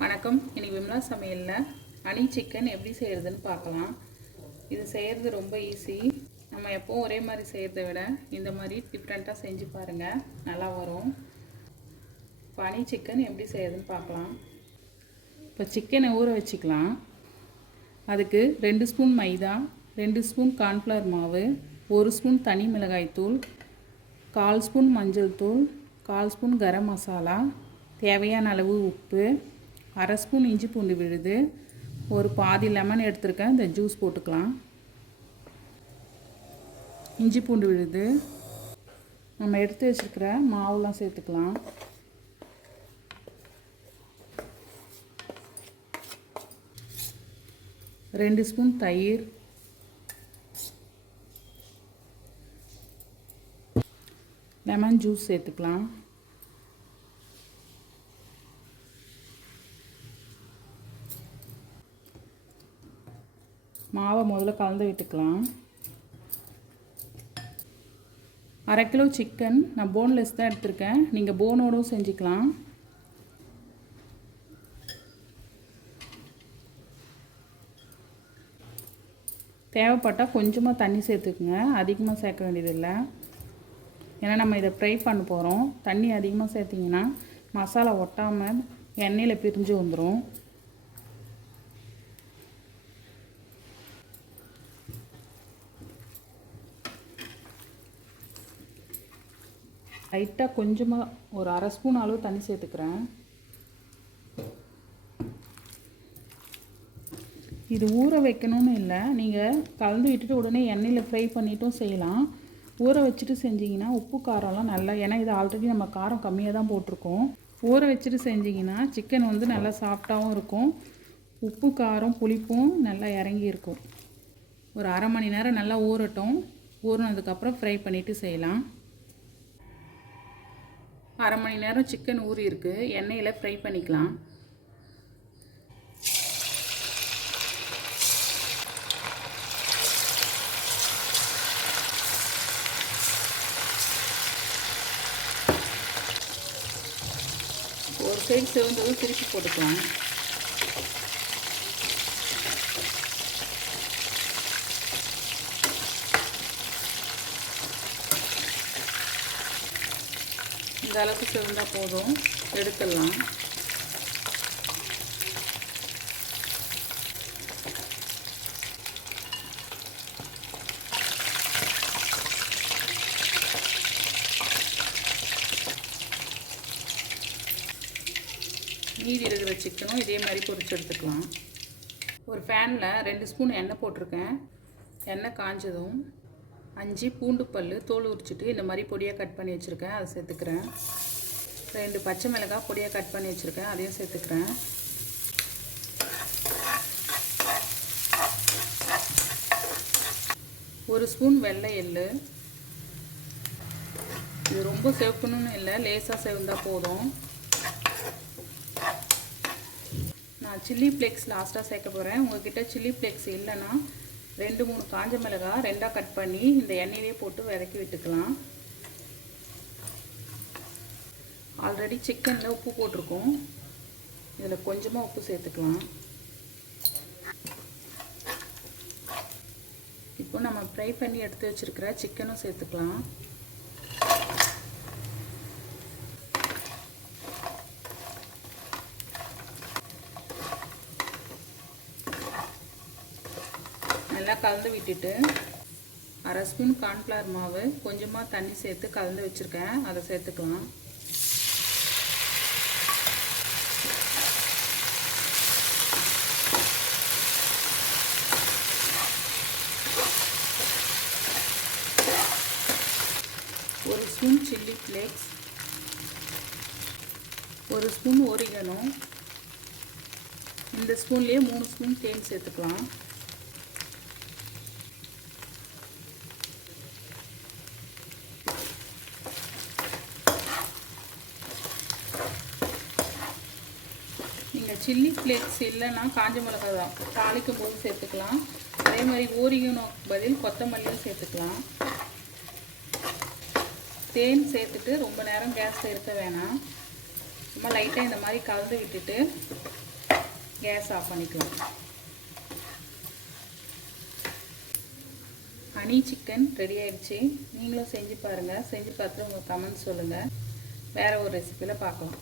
வணக்கம். இன்னைக்கு விமலா சமையலில் ஹனி சிக்கன் எப்படி செய்கிறதுன்னு பார்க்கலாம். இது செய்கிறது ரொம்ப ஈஸி. நம்ம எப்போவும் ஒரே மாதிரி செய்கிறத விட இந்த மாதிரி டிஃப்ரெண்ட்டாக செஞ்சு பாருங்கள், நல்லா வரும். இப்போ ஹனி சிக்கன் எப்படி செய்கிறதுன்னு பார்க்கலாம். இப்போ சிக்கனை ஊற வச்சுக்கலாம். அதுக்கு 2 ஸ்பூன் மைதா, 2 ஸ்பூன் கார்ன்ஃப்ளவர் மாவு, 1 ஸ்பூன் தனி மிளகாய்த்தூள், 1/4 ஸ்பூன் மஞ்சள் தூள், 1/4 ஸ்பூன் கரம் மசாலா, தேவையான அளவு உப்பு, 1/2 ஸ்பூன் இஞ்சி பூண்டு விழுது, ஒரு பாதி லெமன் எடுத்துருக்கேன், இந்த ஜூஸ் போட்டுக்கலாம். இஞ்சி பூண்டு விழுது, நம்ம எடுத்து வச்சுருக்கிற மாவுலாம் சேர்த்துக்கலாம். ரெண்டு ஸ்பூன் தயிர், லெமன் ஜூஸ் சேர்த்துக்கலாம். மாவை முதல்ல கலந்து விட்டுக்கலாம். 1/2 கிலோ சிக்கன் நான் போன்லெஸ் தான் எடுத்திருக்கேன், நீங்கள் போனோடும் செஞ்சுக்கலாம். தேவைப்பட்டால் கொஞ்சமாக தண்ணி சேர்த்துக்குங்க, அதிகமாக சேர்க்க வேண்டியதில்லை. ஏன்னா நம்ம இதை ஃப்ரை பண்ண போகிறோம். தண்ணி அதிகமாக சேர்த்திங்கன்னா மசாலா ஒட்டாமல் எண்ணெயில் பிரிஞ்சு வந்துடும். லைட்டாக கொஞ்சமாக ஒரு 1/2 ஸ்பூன் அளவு தண்ணி சேர்த்துக்கிறேன். இது ஊற வைக்கணும்னு இல்லை, நீங்கள் கலந்து விட்டுட்டு உடனே எண்ணெயில் ஃப்ரை பண்ணிட்டும் செய்யலாம். ஊற வச்சுட்டு செஞ்சிங்கன்னா உப்பு காரம்லாம் நல்லா, ஏன்னா இது ஆல்ரெடி நம்ம காரம் கம்மியாக தான் போட்டிருக்கோம். ஊற வச்சுட்டு செஞ்சிங்கன்னா சிக்கன் வந்து நல்லா சாஃப்டாகவும் இருக்கும், உப்பு காரம் புளிப்பும் நல்லா இறங்கி இருக்கும். ஒரு 1/2 மணி நேரம் நல்லா ஊறட்டும். ஊறினதுக்கப்புறம் ஃப்ரை பண்ணிவிட்டு செய்யலாம். 1/2 மணி நேரம் சிக்கன் ஊறி இருக்குது, எண்ணெயில் ஃப்ரை பண்ணிக்கலாம். ஒரு சைடு செவந்ததும் திருப்பி போட்டுக்கலாம். இந்த அளவுக்கு செவந்தால் போதும், எடுத்துடலாம். மீதி இருக்கிற சிக்கனும் இதே மாதிரி பொரிச்சு எடுத்துக்கலாம். ஒரு ஃபேனில் 2 ஸ்பூன் எண்ணெய் போட்டிருக்கேன். எண்ணெய் காஞ்சதும் 5 பூண்டு பல் தோல் உரிச்சிட்டு இந்த மாதிரி பொடியாக கட் பண்ணி வச்சுருக்கேன், அதை சேர்த்துக்கிறேன். 2 பச்சை மிளகாய் பொடியாக கட் பண்ணி வச்சுருக்கேன், அதையும் சேர்த்துக்கிறேன். ஒரு ஸ்பூன் வெள்ளை எள்ளு. இது ரொம்ப செவக்கணும்னு இல்லை, லேசாக செவந்தால் போதும். நான் சில்லி ஃப்ளேக்ஸ் லாஸ்ட்டாக சேர்க்க போகிறேன். உங்கள்கிட்ட சில்லி ஃப்ளேக்ஸ் இல்லைன்னா 2-3 காஞ்ச மிளகாய் 2ஆக கட் பண்ணி இந்த எண்ணெயிலே போட்டு வதக்கி விட்டுக்கலாம். ஆல்ரெடி சிக்கனில் உப்பு போட்டிருக்கோம், இதில் கொஞ்சமாக உப்பு சேர்த்துக்கலாம். இப்போ நம்ம ஃப்ரை பண்ணி எடுத்து வச்சுருக்கிற சிக்கனும் சேர்த்துக்கலாம். நல்லா கலந்து விட்டுட்டு 1/2 ஸ்பூன் கார்ன்ஃப்ளவர் மாவு, கொஞ்சமாக தண்ணி சேர்த்து கலந்து வச்சுருக்கேன், அதை சேர்த்துக்கலாம். ஒரு spoon chilli flakes, 1 spoon oregano, இந்த ஸ்பூன்லேயே 3 ஸ்பூன் தேன் சேர்த்துக்கலாம். நீங்கள் சில்லி ஃப்ளேக்ஸ் இல்லைன்னா காஞ்ச மிளகா தான் தாளிக்கும் போது சேர்த்துக்கலாம். அதே மாதிரி oregano பதில் கொத்தமல்லியும் சேர்த்துக்கலாம். தேன் சேர்த்துட்டு ரொம்ப நேரம் கேஸில் இருக்க வேணாம். சும்மா லைட்டாக இந்த மாதிரி கலந்து விட்டுட்டு கேஸ் ஆஃப் பண்ணிக்கலாம். ஹனி சிக்கன் ரெடி ஆயிடுச்சு. நீங்களும் செஞ்சு பாருங்கள். செஞ்சு பார்த்துட்டு உங்கள் கமெண்ட் சொல்லுங்கள். வேறு ஒரு ரெசிப்பியில் பார்க்கலாம்.